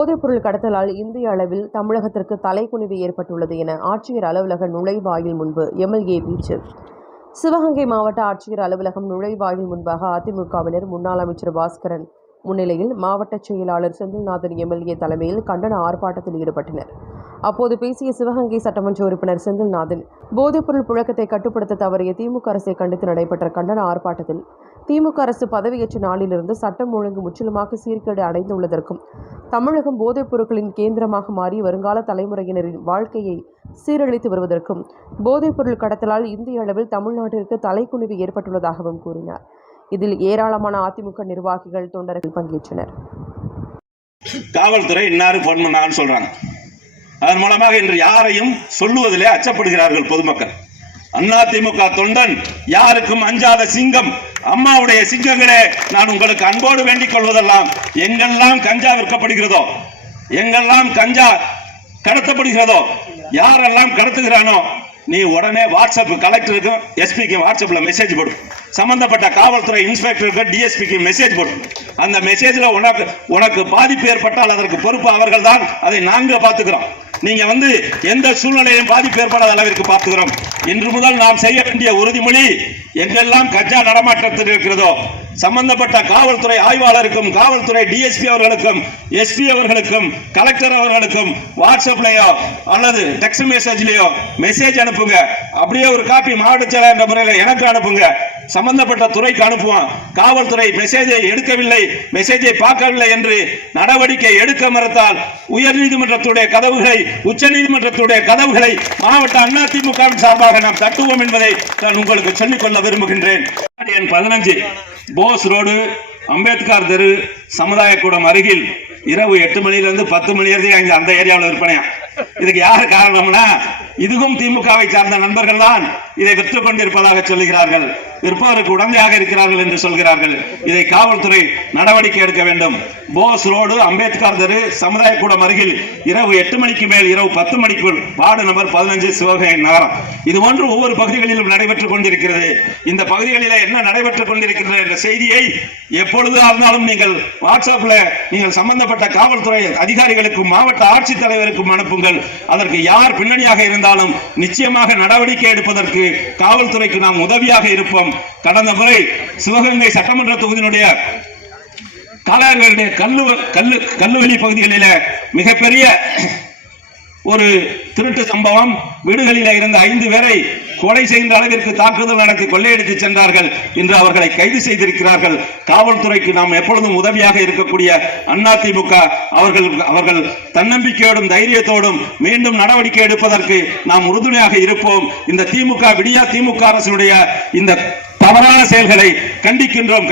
போதைப்பொருள் கடத்தலால் இந்திய அளவில் தமிழகத்திற்கு தலைக்குனிவு ஏற்பட்டுள்ளது என ஆட்சியர் அலுவலக நுழைவாயில் முன்பு எம்எல்ஏ பேச்சு. சிவகங்கை மாவட்ட ஆட்சியர் அலுவலகம் நுழைவாயில் முன்பாக அதிமுகவினர் முன்னாள் அமைச்சர் பாஸ்கரன் முன்னிலையில் மாவட்ட செயலாளர் செந்தில்நாதன் எம்எல்ஏ தலைமையில் கண்டன ஆர்ப்பாட்டத்தில் ஈடுபட்டனர். அப்போது பேசிய சிவகங்கை சட்டமன்ற உறுப்பினர் செந்தில்நாதன், போதைப்பொருள் புழக்கத்தை கட்டுப்படுத்த தவறிய திமுக அரசை கண்டித்து நடைபெற்ற கண்டன ஆர்ப்பாட்டத்தில் திமுக அரசு பதவியேற்ற நாளிலிருந்து சட்டம் ஒழுங்கு முற்றிலுமாக சீர்கேடு அடைந்துள்ளதற்கும், தமிழகம் போதைப் பொருட்களின் கேந்திரமாக மாறி வருங்கால தலைமுறையினரின் வாழ்க்கையை சீரழித்து வருவதற்கும், போதைப்பொருள் கடத்தலால் இந்திய அளவில் தமிழ்நாட்டிற்கு தலைக்குனிவு ஏற்பட்டுள்ளதாகவும் கூறினார். இதில் ஏராளமான அதிமுக நிர்வாகிகள், தொண்டர்கள் பங்கேற்றனர். காவல்துறை இன்னாரும் போன் பண்ணான்னு சொல்றாங்க. அதன் மூலமாக இன்று யாரையும் சொல்லுவதிலே அச்சப்படுகிறார்கள் பொதுமக்கள். அதிமுக தொண்டன் யாருக்கும் அஞ்சாத சிங்கம். அம்மாவுடைய சிங்கங்களே, நான் உங்களுக்கு அன்போடு வேண்டிக் கொள்வதெல்லாம், எங்கெல்லாம் கஞ்சா விற்கப்படுகிறதோ, எங்கெல்லாம் கஞ்சா கடத்தப்படுகிறதோ, யாரெல்லாம் கடத்துகிறானோ, நீ உடனே வாட்ஸ்அப் கலெக்டருக்கும் எஸ்பிக்கு வாட்ஸ்அப்ல மெசேஜ் போடு. சம்பந்தப்பட்ட காவல்துறை இன்ஸ்பெக்டருக்கு டிஎஸ்பிக்கு மெசேஜ் போடு. அந்த மெசேஜ்ல உனக்கு பாதிப்பு ஏற்பட்டால் அதற்கு பொறுப்பு அவர்கள் தான். அதை நாங்க பார்த்துக்கிறோம். நீங்க எந்த சூழ்நிலையும் பாதிப்பு ஏற்படாத அளவிற்கு பார்த்துக்கிறோம். இன்று முதல் நாம் செய்ய வேண்டிய உறுதிமொழி, எங்கெல்லாம் கஞ்சா நடமாட்டத்தில் இருக்கிறதோ சம்பந்தப்பட்ட காவல்துறை ஆய்வாளருக்கும், காவல்துறை டிஎஸ்பி அவர்களுக்கும், எஸ்பி அவர்களுக்கும், கலெக்டர் அவர்களுக்கும் வாட்ஸ்அப்லயோ அல்லது டெக்ஸ்ட் மெசேஜ்லயோ மெசேஜ் அனுப்புங்க. அப்படியே ஒரு காப்பி மாவட்ட செயலர் என்ற முறையில் எனக்கு அனுப்புங்க. சம்பந்தப்பட்ட துறைக்கு அனுப்புவோம். காவல்துறை மெசேஜை எடுக்கவில்லை, மெசேஜை பார்க்கவில்லை என்று நடவடிக்கை எடுக்க மறுத்தால் உயர்நீதிமன்றத்துடைய கதவுகளை, உச்ச நீதிமன்றத்துடைய கதவுகளை மாவட்ட அதிமுகவின் சார்பாக நாம் தட்டுவோம் என்பதை நான் உங்களுக்கு சொல்லிக்கொள்ள விரும்புகின்றேன். 15 போஸ் ரோடு, அம்பேத்கர் தெரு, சமுதாய கூடம் அருகில் இரவு 8 மணிலிருந்து 10 மணி வரைக்கும் அந்த ஏரியாவில் விற்பனையா. இதுக்கு யாரு காரணம்னா, இதுவும் திமுகவை சார்ந்த நண்பர்கள் தான் இதை விற்றுக் கொண்டிருப்பதாக சொல்லுகிறார்கள். விற்பவருக்கு உடந்தையாக இருக்கிறார்கள் என்று சொல்கிறார்கள். இதை காவல்துறை நடவடிக்கை எடுக்க வேண்டும். போஸ் ரோடு, அம்பேத்கர் தெரு, சமுதாய கூடம் அருகில் இரவு 8 மணிக்கு மேல் இரவு 10 மணிக்குள் வார்டு நம்பர் 15 சிவகங்கை நகரம். இது போன்று ஒவ்வொரு பகுதிகளிலும் நடைபெற்றுக் கொண்டிருக்கிறது. இந்த பகுதிகளில் என்ன நடைபெற்றுக் கொண்டிருக்கிறது என்ற செய்தியை எப்பொழுது இருந்தாலும் நீங்கள் வாட்ஸ்அப்ல நீங்கள் சம்பந்தப்பட்ட காவல்துறை அதிகாரிகளுக்கும் மாவட்ட ஆட்சித்தலைவருக்கும் அனுப்புங்கள். அதற்கு யார் பின்னணியாக இருந்தாலும் நிச்சயமாக நடவடிக்கை எடுப்பதற்கு காவல்துறைக்கு நாம் உதவியாக இருப்போம். கடந்த முறை சிவகங்கை சட்டமன்ற தொகுதியினுடைய காலார்களுடைய கல்லுவெளி பகுதிகளில மிகப்பெரிய ஒரு திருட்டு சம்பவம். வீடுகளில் இருந்த 5 பேரை கொலை செய்கின்ற அளவிற்கு தாக்குதல் நடத்தி கொள்ளையடித்து சென்றார்கள். இன்று அவர்களை கைது செய்திருக்கிறார்கள். காவல்துறைக்கு நாம் எப்பொழுதும் உதவியாக இருக்கக்கூடிய அதிமுக அவர்கள் தன்னம்பிக்கையோடும் தைரியத்தோடும் மீண்டும் நடவடிக்கை எடுப்பதற்கு நாம் உறுதுணையாக இருப்போம். இந்த திமுக அரசுடைய இந்த தவறான செயல்களை கண்டிக்கின்றோம்.